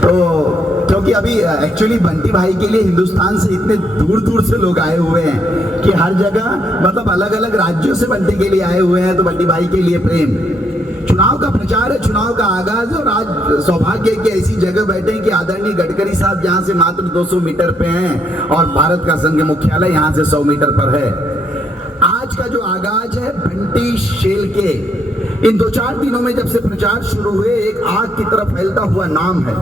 तो क्योंकि अभी एक्चुअली बंटी भाई के लिए हिंदुस्तान से इतने दूर दूर से लोग आए हुए हैं कि हर जगह मतलब अलग अलग राज्यों से बंटी के लिए आए हुए हैं, तो बंटी भाई के लिए प्रेम। चुनाव का प्रचार है, चुनाव का आगाज, और आज सौभाग्य की ऐसी जगह बैठे हैं कि आदरणीय गडकरी साहब जहां से मात्र 200 मीटर पे हैं और भारत का संघ मुख्यालय यहां से 100 मीटर पर है। आज का जो आगाज है बंटी शेल के, इन 2-4 दिनों में जब से प्रचार शुरू हुए, एक आग की तरफ फैलता हुआ नाम है।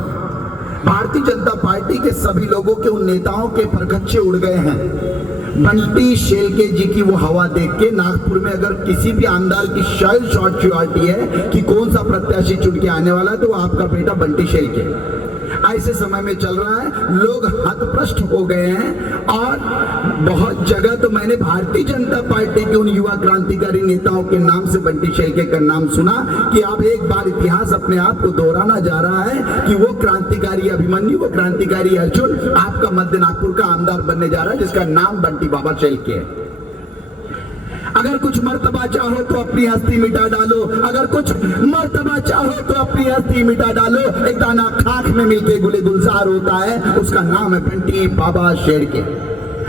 भारतीय जनता पार्टी के सभी लोगों के, उन नेताओं के परखच्चे उड़ गए हैं। बंटी शेलके जी की वो हवा देख के नागपुर में अगर किसी भी आमदार की शायद शॉर्ट श्योरिटी है कि कौन सा प्रत्याशी चुन के आने वाला है, तो वो आपका बेटा बंटी शेलके। ऐसे समय में चल रहा है, लोग हतप्रष्ट हो गए हैं। और बहुत जगह तो मैंने भारतीय जनता पार्टी के उन युवा क्रांतिकारी नेताओं के नाम से बंटी शेलके का नाम सुना कि अब एक बार इतिहास अपने आप को दोहराना जा रहा है कि वो क्रांतिकारी अभिमन्यु, वो क्रांतिकारी अर्जुन आपका मध्य नागपुर का आमदार बनने जा रहा है, जिसका नाम बंटी बाबा शेलके है। अगर कुछ मर्तबा चाहो तो अपनी हस्ती मिटा डालो, अगर कुछ मर्तबा चाहो तो अपनी हस्ती मिटा डालो। एक दाना खाक में मिलके गुले गुलजार होता है, उसका नाम है बंटी बाबा शेलके।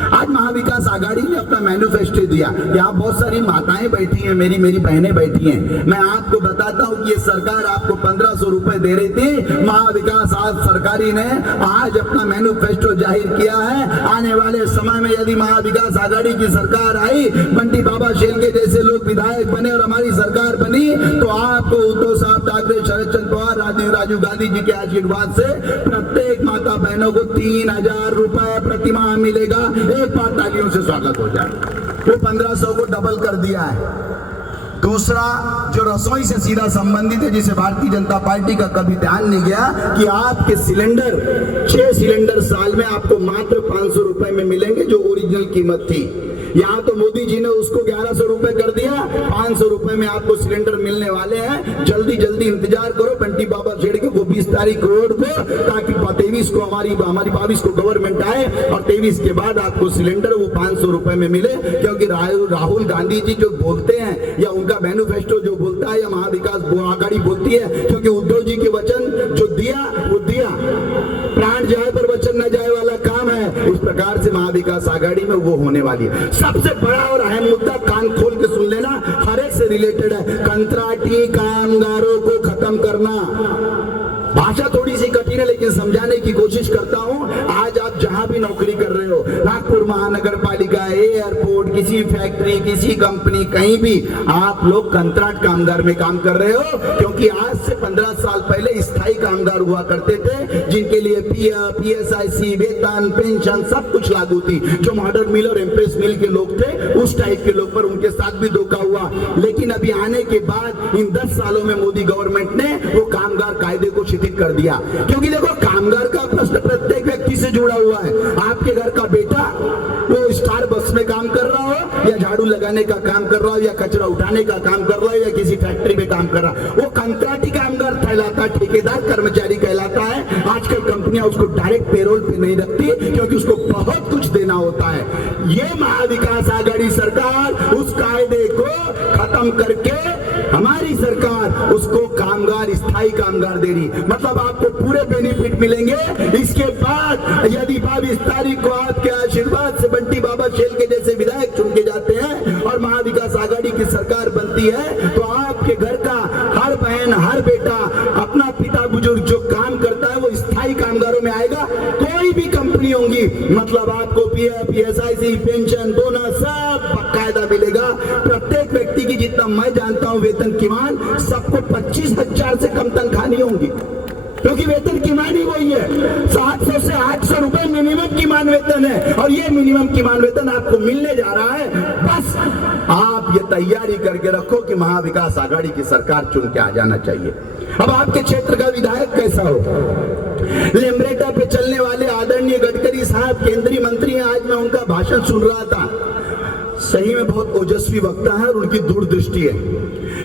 आज महाविकास आघाड़ी ने अपना मैनिफेस्टो दिया। यहाँ बहुत सारी माताएं बैठी हैं, मेरी बहनें बैठी हैं। मैं आपको बताता हूँ कि ये सरकार आपको 1500 रुपए दे रही थी। महाविकास आज सरकारी ने आज अपना मैनिफेस्टो जाहिर किया है। आने वाले समय में यदि महाविकास आघाड़ी की सरकार आई, बंटी बाबा शेलके जैसे लोग विधायक बने और हमारी सरकार बनी, तो आपको उद्धव साहब ठाकरे, शरद चंद्र पवार, राजीव गांधी जी के आशीर्वाद से प्रत्येक माता बहनों को 3000 रुपए प्रतिमाह मिलेगा। एक बार तालियों से स्वागत हो जाए। वो 1500 को डबल कर दिया है। दूसरा जो रसोई से सीधा संबंधित है, जिसे भारतीय जनता पार्टी का कभी ध्यान नहीं गया, कि आपके सिलेंडर 6 सिलेंडर साल में आपको मात्र 500 रुपए में मिलेंगे, जो ओरिजिनल कीमत थी। यहाँ तो मोदी जी ने उसको 1100 रुपए कर दिया, 500 रुपए में आपको सिलेंडर मिलने वाले हैं। जल्दी जल्दी इंतजार करो बंटी बाबा शेलके को 20 तारीख रोड को, ताकि 23 को हमारी 22 को गवर्नमेंट आए और 23 के बाद आपको सिलेंडर वो 500 रुपए में मिले। क्योंकि राहुल गांधी जी जो बोलते हैं, या उनका मैनिफेस्टो जो बोलता है, या महाविकास आघाड़ी बोलती है, क्योंकि उद्धव जी के वचन जो दिया वो दिया, प्राण जाए पर वचन न जाए वाला काम है। उस प्रकार से महाविकास आघाड़ी में वो होने वाली है। सबसे बड़ा और अहम मुद्दा, कान खोल के सुन लेना, हर एक से रिलेटेड है, कंत्राटी कामगारों को खत्म करना। भाषा थोड़ी सी कठिन है, लेकिन समझाने की कोशिश करता हूं। आज आप जहां भी नौकरी कर रहे हो, नागपुर महानगर पालिका, एयरपोर्ट, किसी फैक्ट्री, किसी कंपनी, कहीं भी आप लोग कंत्राट कामगार में काम कर रहे हो। क्योंकि आज से 15 साल पहले स्थायी कामगार हुआ करते थे, जिनके लिए पीएफ, पीएसआईसी, वेतन, पेंशन सब कुछ लागू थी। जो मॉडर्न मिल और एम्प्रेस मिल के लोग थे, उस टाइप के लोग पर उनके साथ भी धोखा हुआ। लेकिन अभी आने के बाद इन 10 सालों में मोदी गवर्नमेंट ने वो कामगार कायदे को शिथिल कर दिया। क्योंकि देखो, कामगार का प्रश्न प्रत्येक व्यक्ति से जुड़ा हुआ है। आपके घर का बेटा वो स्टार बस में काम कर रहा हो, या झाड़ू लगाने का काम कर रहा हो, या कचरा उठाने का काम कर रहा हो, या किसी फैक्ट्री में काम कर रहा हो, वो कंत्राटी कामगार कहलाता है, ठेकेदार कर्मचारी कहलाता है। आजकल कंपनियां उसको डायरेक्ट पेरोल पे नहीं रखती, क्योंकि उसको बहुत कुछ देना होता है। ये महाविकास आघाड़ी सरकार उस कायदे को खत्म करके, हमारी सरकार उसको कामगार, स्थायी कामगार दे रही। मतलब आपको पूरे बेनिफिट मिलेंगे। इसके बाद यदि 22 तारीख को आपके आशीर्वाद से बंटी बाबा शेलके जैसे विधायक चुन के जाते हैं और महाविकास आघाड़ी की सरकार बनती है, तो आपके घर का हर बहन, हर बेटा, अपना पिता बुजुर्ग जो काम करता है, वो स्थायी कामगारों में आएगा। कोई भी कंपनी होंगी, मतलब आपको पीएफ, पीएसआईसी, पेंशन, बोनस सब बाकायदा मिलेगा। प्रत्येक व्यक्ति की, जितना मैं जानता हूं, वेतन किमान सबको 25,000 से कम तनख्वाह नहीं होंगी, क्योंकि वेतन किमान ही वही है। 700 से 800 रुपए मिनिमम किमान वेतन है, और ये मिनिमम किमान वेतन आपको मिलने जा रहा है। बस आप ये तैयारी करके रखो कि महाविकास आघाड़ी की सरकार चुन के आ जाना चाहिए। अब आपके क्षेत्र का विधायक कैसा हो? लेमरेटा पे चलने वाले आदरणीय गडकरी साहब केंद्रीय मंत्री हैं। आज मैं उनका भाषण सुन रहा था। सही में बहुत ओजस्वी वक्ता है और उनकी दूरदृष्टि है।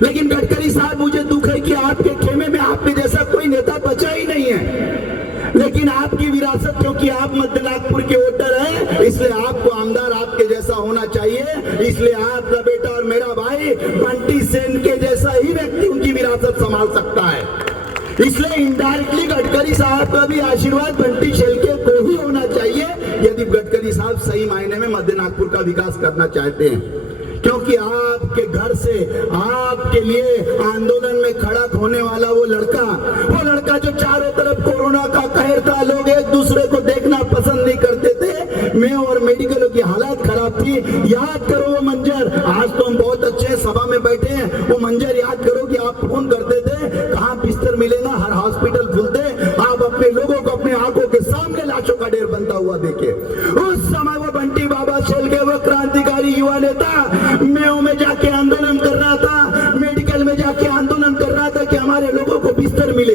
लेकिन गडकरी साहब, मुझे दुख है कि आपके खेमे में आपके जैसा कोई नेता बचा ही नहीं है। लेकिन आपकी विरासत, क्योंकि आप मध्य नागपुर के वोटर हैं, इसलिए आपको आमदार आपके जैसा होना चाहिए। इसलिए आपका बेटा और मेरा भाई बंटी सेन के जैसा ही व्यक्ति उनकी विरासत संभाल सकता है। इसलिए इनडायरेक्टली गडकरी साहब का भी आशीर्वाद बंटी शेल्के को ही होना चाहिए यदि गडकरी साहब सही मायने में मध्य नागपुर का विकास करना चाहते हैं। क्योंकि आपके घर से आपके लिए आंदोलन में खड़ा होने वाला वो लड़का जो चारों तरफ कोरोना का कहर था, लोग एक दूसरे को देखना पसंद नहीं करते थे, मैं और मेडिकलों की हालत खराब थी। याद करो वो मंजर, आज तो हम बहुत अच्छे सभा में बैठे हैं, वो मंजर याद करो कि आप फोन करते थे कहाँ बिस्तर मिले ना, हर हॉस्पिटल खुलते, आप अपने लोगों को अपने आंखों के सामने लाशों का ढेर बनता हुआ देखे। उस समय वो बंटी बाबा शेल्के, वो क्रांतिकारी युवा नेता मेओ में जाके आंदोलन कर रहा था, मेडिकल में जाके आंदोलन कर रहा था कि हमारे लोगों को बिस्तर मिले।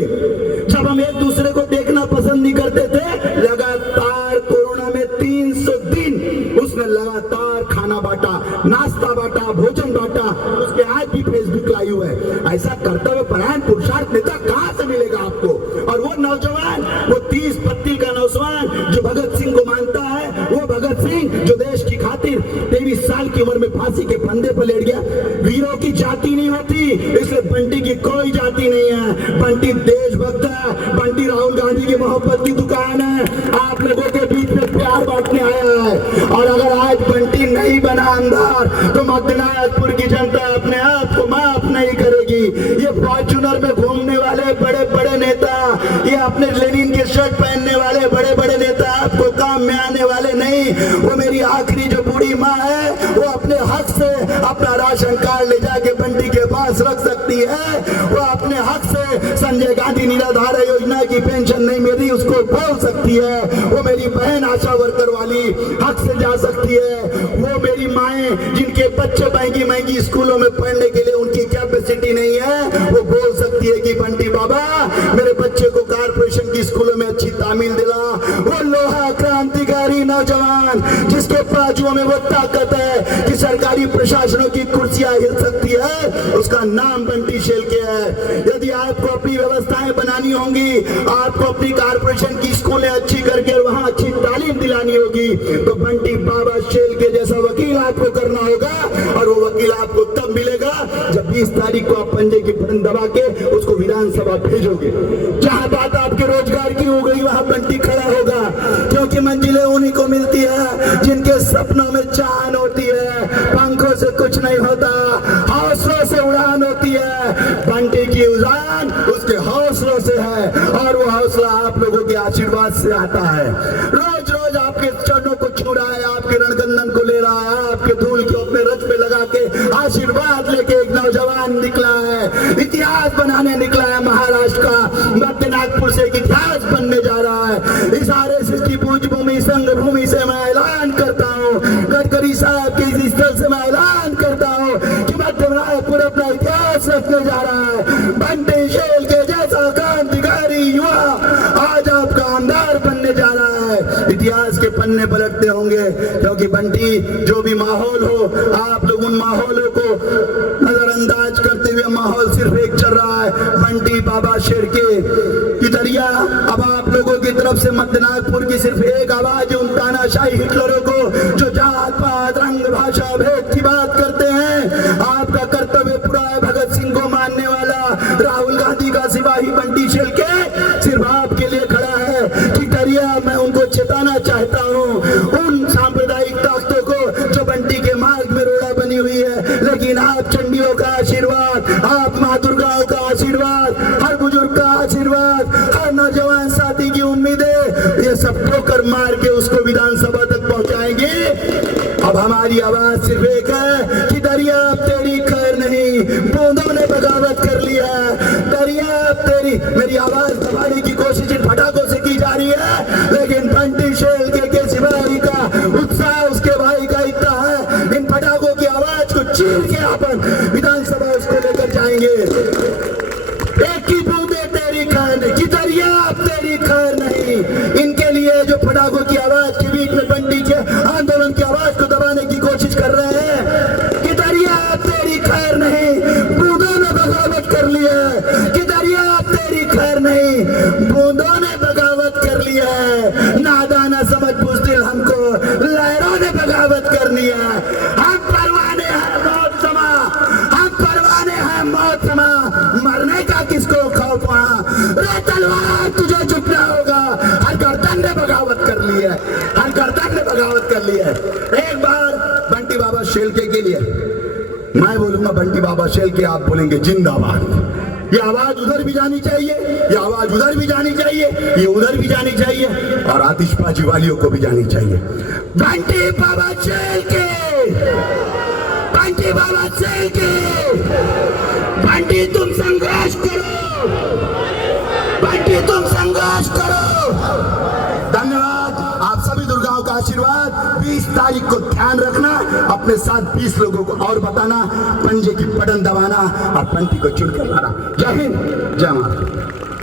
जब हम एक दूसरे को देखना पसंद नहीं करते थे, लगातार कोरोना में 300 दिन उसने लगातार खाना बांटा, नाश्ता बांटा, भोजन बांटा, उसके आज भी फेसबुक लाइव है। ऐसा कर्तव्य परायण पुरुषार्थ नेता कहां से मिलेगा आपको? और वो नौजवान, वो 30 पत्ती का नौजवान जो भगत सिंह को मानता है, वो भगत सिंह जो देश की खातिर 23 साल की उम्र में फांसी के फंदे पर लेट गया। वीरों की जाति नहीं होती, इसलिए बंटी की कोई जाति नहीं है। बंटी देशभक्त है, बंटी राहुल गांधी की मोहब्बत की दुकान है, आप लोगों के बीच में प्यार बांटने आया है। और अगर आज बंटी नहीं बना अंदर तो मध्य नागपुर की जनता अपने आप को माफ नहीं करेगी। ये फॉर्च्यूनर में घूमने वाले बड़े बड़े नेता, ये अपने लेनिन के शर्ट पहनने वाले बड़े बड़े नेता आपको काम में आने वाले नहीं। वो मेरी आखिरी जो बूढ़ी माँ है, वो अपने हक से अपना राशन कार्ड ले जाके बंटी के पास रख सकती है। वो अपने हक से संजय गांधी निराधार योजना की पेंशन नहीं मिली उसको बोल सकती है। वो मेरी बहन आशा वर्कर वाली हक से जा सकती है। वो मेरी माएं जिनके बच्चे महंगी महंगी स्कूलों में पढ़ने के लिए उनकी कैपेसिटी नहीं है, वो बोल सकती है कि बंटी बाबा मेरे बच्चे को कारपोरेशन की स्कूलों में अच्छी तामील दिला। वो लोहा क्रांतिकारी नौजवान जिसके बाजुओं में वो ताकत है कि सरकारी प्रशासनों की कुर्सियां हिल सकती है, उसका नाम बंटी शेल्के है। यदि आपको अपनी व्यवस्थाएं बनानी होंगी, आपको अपनी कारपोरेशन की स्कूलें अच्छी करके वहां अच्छी तालीम दिलानी होगी, तो बंटी बाबा शेल्के जैसा वकील आपको करना होगा। और वो वकील आपको तब मिलेगा जब 20 तारीख को आप पंजे की बटन दबा के उसको विधानसभा भेजोगे। जहां बात आपके रोजगार की हो गई वहां बंटी खड़ा होगा, क्योंकि मंजिलें उन्हीं को मिलती है जिनके सपनों में चांद होती है। पंखों से कुछ नहीं होता, हौसलों से उड़ान होती है। बंटी की उड़ान उसके हौसलों से है, और वो हौसला आप लोगों के आशीर्वाद से आता है। रोज रोज आपके चरणों को छू रहा है, आपके रणगंदन को ले रहा है, आपके धूल को अपने रथ पे लगा के आशीर्वाद लेके एक नौजवान निकला है, इतिहास बनाने निकला है। महाराष्ट्र का मध्य नागपुर से एक इतिहास बनने जा रहा है। इस RSS की पूज्य भूमि संघ भूमि से मैं ऐलान करता हूँ, गडकरी साहब के इस स्थल से मैं ऐलान करता हूँ कि मध्य नागपुर अपना इतिहास रखने जा रहा है। बंटी शेल्के जैसा क्रांतिकारी युवा आज आपका आमदार बनने जा रहा है। इतिहास के पन्ने पलटते होंगे, क्योंकि बंटी जो भी माहौल हो, आप लोग उन माहौलों को नजरअंदाज करते हुए माहौल सिर्फ एक चल रहा है, बंटी बाबा शेल्के की दरिया। अब आप लोगों की तरफ से मध्य नागपुर की सिर्फ एक आवाज उन तानाशाही हिटलरों को जो जात पात रंग भाषा भेद की बात करते हैं। आपका कर्तव्य पूरा है भगत सिंह को मानने वाला राहुल गांधी का सिपाही बंटी शेल्के सिर्फ आपके लिए खड़ा है कि दरिया। मैं उनको चेताना चाहता हूँ, उन सांप्रदायिक ताकतों को जो बंटी के मार्ग में रोड़ा बनी हुई है, लेकिन आप चंडियों का आशीर्वाद, आप माँ दुर्गाओं का आशीर्वाद, हर बुजुर्ग का आशीर्वाद, हर नौजवान साथी की उम्मीदें, ये सब ठोकर मार के उसको विधानसभा तक पहुंचाएंगे। अब हमारी आवाज सिर्फ एक है कि दरिया अब तेरी खैर नहीं, बूंदों ने बगावत कर लिया। दरिया अब तेरी, मेरी आवाज दबाने की कोशिश इन फटाकों से की जा रही है, लेकिन बंटी शेल्के के सिपाही का उत्साह उसके भाई का इतना है, इन फटाकों की आवाज को चीर के अपन विधानसभा उसको लेकर जाएंगे। एक की बूंदे तेरी खैर नहीं, कि दरिया अब तेरी खैर नहीं। इनके लिए जो फटाकों की आवाज के बीच में बंटी के आंदोलन की आवाज को दबाने की कोशिश कर रहे हैं कि दरिया अब तेरी खैर नहीं, बूंदों ने बगावत कर ली है। कि दरिया अब तेरी खैर नहीं, बूंदों ने बगावत कर ली है। नादाना समझ बुज़दिल हमको लहरों ने बगावत कर ली है। हम परवाने हैं मौत समा, हम परवाने हैं मौत समा, मरने का किसको खौफ वहाँ, बोलूंगा बंटी बाबा शेल के, आप बोलेंगे जिंदाबाद। ये आवाज उधर भी जानी चाहिए, ये आवाज उधर भी जानी चाहिए, ये उधर भी जानी चाहिए और आतिशबाजी वालियों को भी जानी चाहिए। बंटी बाबा शेल के, बंटी बाबा शेल के, बंटी तुम संघर्ष करो, बंटी तुम संघर्ष करो। धन्यवाद, आप सभी दुर्गाओं का आशीर्वाद। 20 तारीख को ध्यान रखना, अपने साथ 20 लोगों को और बताना, पंजे की बटन दबाना और बंटी को चुनकर लाना। जय हिंद, जय माता।